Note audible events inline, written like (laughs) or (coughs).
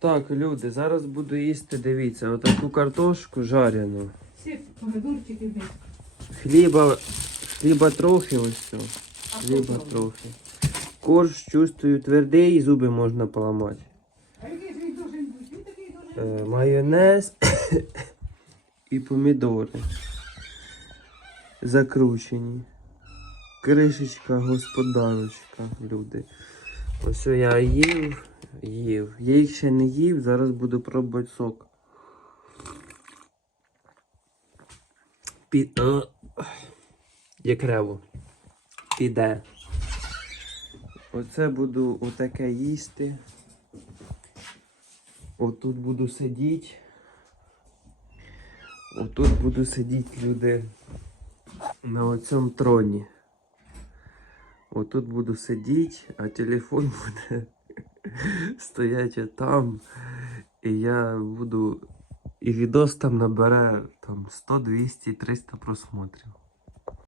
Так, люди, зараз буду їсти, дивіться, отаку картошку жарену. Всі помидорчики бить. Хліба, хліба трохи ось все. Хліба трохи. Корж чувствую твердий, і зуби можна поламати. Е, майонез (coughs) і помідори. Закручені. Кришечка, господарочка, люди. Ось я їв, їв. Я їх ще не їв, зараз буду пробувати сок. Під... Е, Як. Піде. Оце буду отаке їсти. Отут буду сидіти. Отут буду сидіти, люди, на оцьому троні. Отут буду сидіти, а телефон (laughs) буде (laughs) стояти там. І я буду. І відос там набере там 100, 200, 300 просмотрів.